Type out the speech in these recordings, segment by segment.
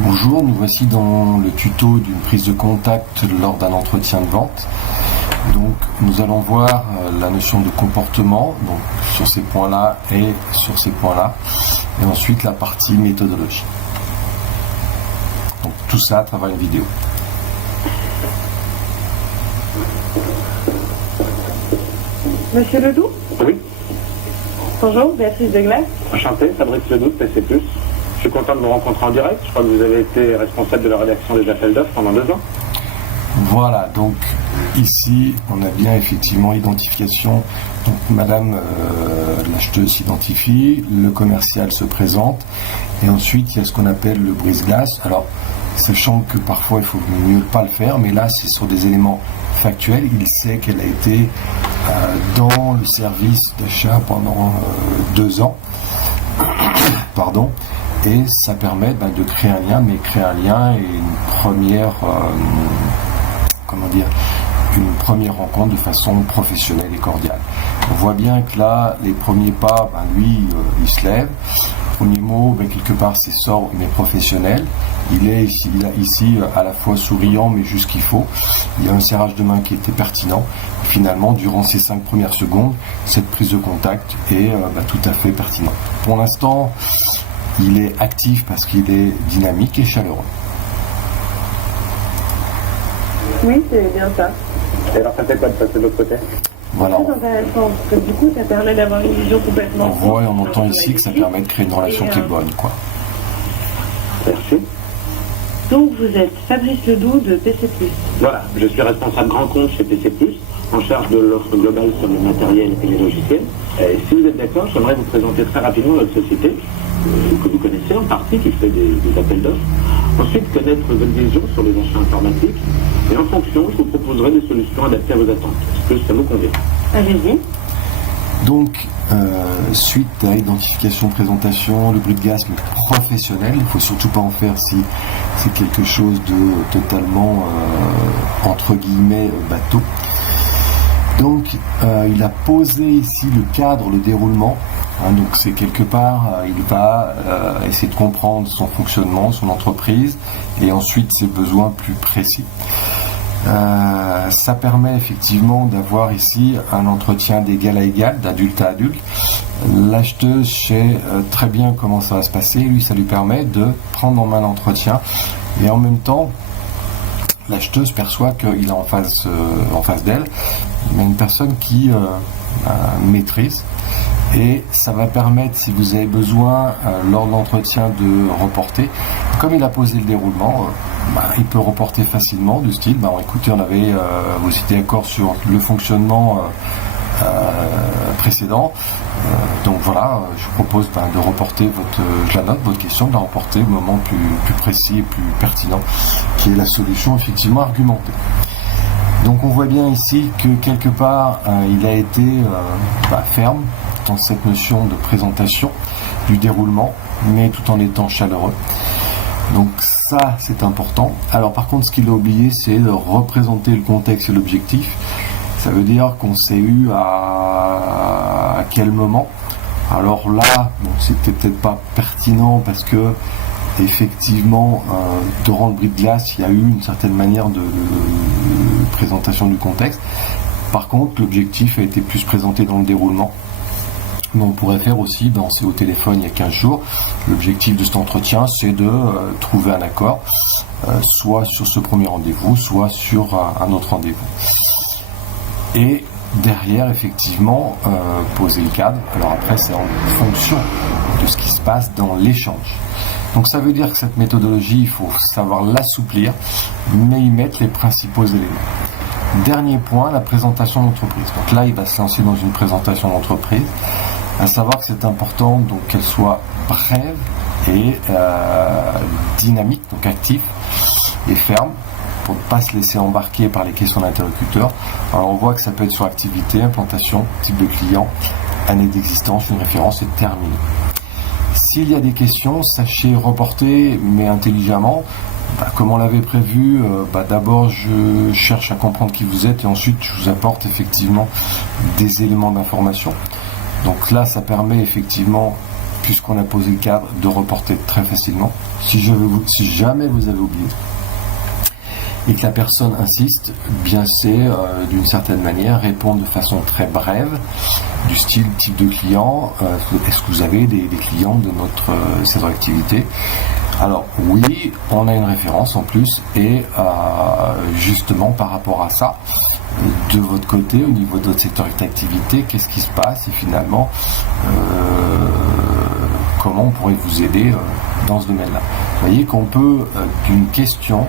Bonjour, nous voici dans le tuto d'une prise de contact lors d'un entretien de vente. Donc nous allons voir la notion de comportement, donc sur ces points-là et sur ces points-là, et ensuite la partie méthodologie. Donc tout ça à travers une vidéo. Monsieur Ledoux? Oui. Bonjour, Béatrice Deglas. Enchanté, Fabrice Ledoux, PC+. Je suis content de vous rencontrer en direct. Je crois que vous avez été responsable de la rédaction des appels d'offres pendant 2 ans. Voilà, donc ici on a bien effectivement identification. Donc madame l'acheteuse s'identifie, le commercial se présente, et ensuite il y a ce qu'on appelle le brise-glace. Alors, sachant que parfois il faut mieux pas le faire, mais là c'est sur des éléments factuels. Il sait qu'elle a été dans le service d'achat pendant 2 ans. Pardon. Et ça permet de créer un lien, mais créer un lien et une première une première rencontre de façon professionnelle et cordiale. On voit bien que là, les premiers pas, lui, il se lève. Premier mot, quelque part, c'est sobre mais professionnel. Il est ici à la fois souriant, mais juste ce qu'il faut. Il y a un serrage de main qui était pertinent. Finalement, durant ces 5 premières secondes, cette prise de contact est tout à fait pertinente. Pour l'instant, il est actif parce qu'il est dynamique et chaleureux. Oui, c'est bien ça. Et alors, ça fait quoi de passer de l'autre côté? Voilà. C'est très intéressant, parce que du coup, ça permet d'avoir une vision complètement... On voit et on entend ici que ça permet de créer une relation qui est bonne, quoi. Merci. Donc, vous êtes Fabrice Ledoux de PC+. Voilà, je suis responsable grand compte chez PC+, en charge de l'offre globale sur le matériel et les logiciels. Et si vous êtes d'accord, j'aimerais vous présenter très rapidement notre société, que vous connaissez en partie, qui fait des appels d'offres. Ensuite, connaître votre vision sur les achats informatiques. Et en fonction, je vous proposerai des solutions adaptées à vos attentes. Est-ce que ça vous convient? Allez-y. Donc, suite à identification, présentation, le bruit de gaz, mais professionnel, il ne faut surtout pas en faire si c'est quelque chose de totalement, entre guillemets, bateau. Donc, il a posé ici le cadre, le déroulement. Donc, c'est quelque part, il va essayer de comprendre son fonctionnement, son entreprise, et ensuite ses besoins plus précis. Ça permet effectivement d'avoir ici un entretien d'égal à égal, d'adulte à adulte. L'acheteuse sait très bien comment ça va se passer. Lui, ça lui permet de prendre en main l'entretien, et en même temps, l'acheteuse perçoit qu'il a en face d'elle une personne qui maîtrise, et ça va permettre, si vous avez besoin lors de l'entretien, de reporter. Comme il a posé le déroulement, il peut reporter facilement, du style écoutez, vous étiez d'accord sur le fonctionnement précédent, donc voilà, je vous propose de reporter votre question, de la reporter au moment plus précis et plus pertinent, qui est la solution effectivement argumentée. Donc on voit bien ici que quelque part il a été ferme dans cette notion de présentation, du déroulement, mais tout en étant chaleureux. Donc ça, c'est important. Alors par contre, ce qu'il a oublié, c'est de représenter le contexte et l'objectif. Ça veut dire qu'on s'est eu à quel moment. Alors là, c'était peut-être pas pertinent parce que effectivement, durant le bruit de glace, il y a eu une certaine manière de présentation du contexte. Par contre, l'objectif a été plus présenté dans le déroulement. Mais on pourrait faire aussi, c'est au téléphone il y a 15 jours, l'objectif de cet entretien, c'est de trouver un accord, soit sur ce premier rendez-vous, soit sur un autre rendez-vous. Et derrière, effectivement, poser le cadre. Alors après, c'est en fonction de ce qui se passe dans l'échange. Donc ça veut dire que cette méthodologie, il faut savoir l'assouplir, mais y mettre les principaux éléments. Dernier point, la présentation d'entreprise. Donc là, il va se lancer dans une présentation d'entreprise, à savoir que c'est important qu'elle soit brève et dynamique, donc active et ferme, pour ne pas se laisser embarquer par les questions d'interlocuteur. Alors on voit que ça peut être sur activité, implantation, type de client, année d'existence, une référence, et terminé. S'il y a des questions, sachez reporter, mais intelligemment. Comme on l'avait prévu, d'abord je cherche à comprendre qui vous êtes, et ensuite je vous apporte effectivement des éléments d'information. Donc là, ça permet effectivement, puisqu'on a posé le cadre, de reporter très facilement. Si jamais vous avez oublié et que la personne insiste, bien c'est d'une certaine manière répondre de façon très brève, du style type de client, est-ce que vous avez des clients de notre secteur d'activité? Alors oui, on a une référence en plus, et justement par rapport à ça, de votre côté, au niveau de votre secteur d'activité, qu'est-ce qui se passe et finalement comment on pourrait vous aider dans ce domaine-là. Vous voyez qu'on peut d'une question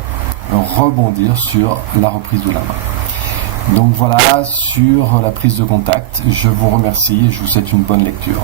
rebondir sur la reprise de la main. Donc voilà sur la prise de contact. Je vous remercie et je vous souhaite une bonne lecture.